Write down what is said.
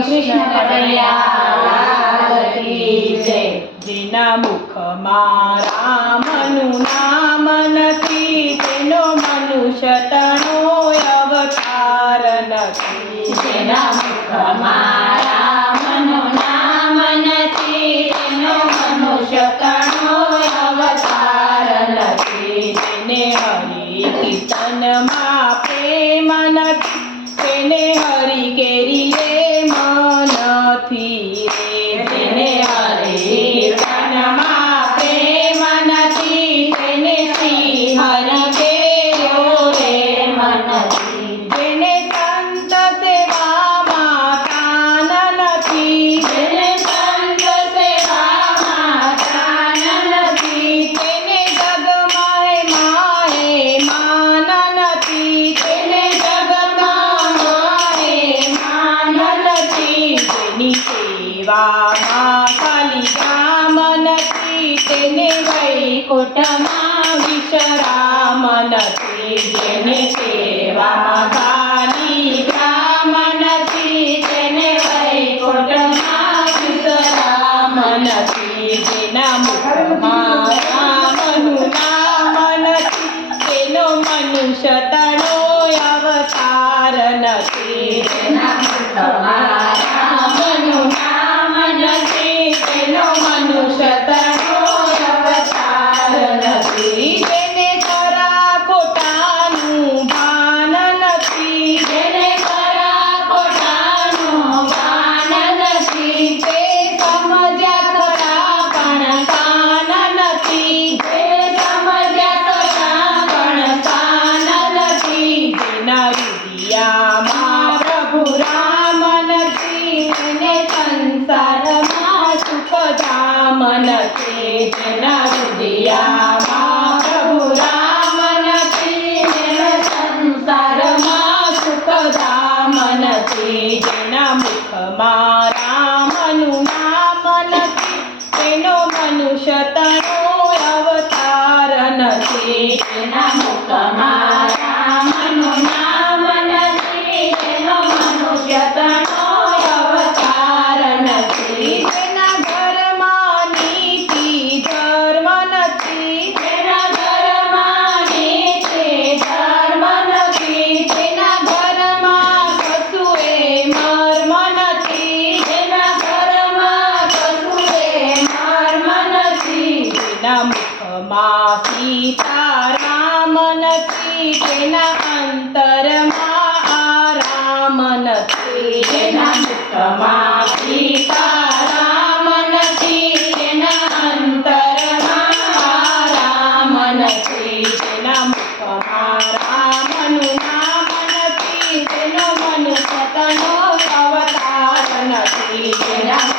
કૃષ્ણ કનૈયા કી જય. જેના મુખમાં નામ નથી તેનો મનુષ્ય તણો અવતાર નથી જેના મુખમાં રામનું નામ નથી તેનો મનુષ્ય તણો અવતાર નથી તેને હરી કીર્તનમાં પ્રેમ નથી, તેને હરી કેરી તેને વૈકુંઠમાં વિશ્રામ નથી જેને સેવામાં ખાલી ગ્રામ નથી તેને વૈકુંઠમાં વિશ્રામ નથી જેના મુખમાં નામ નથી તેનો મનુષ્ય તણો અવતાર નથી, જેના મુખમાં વિદ્યામાં પ્રભુ રામ નથી તેને સંસારમાં સુખ ધામ નથી જેના હૃદયામાં પ્રભુ રામ નથી તેને સંસારમાં સુખ ધામ નથી જેના મુખમાં રામનું નામ નથી તેનો મનુષ્ય તણો અવતાર નથી તેના મુખમાં राम मा सीता रामन की केना अंतर, मा रामन के केना मा सीता रामन की केना अंतर, मा रामन की केना मुख मा रामनु, नामन की केनो मन सतनो अवतारन की केना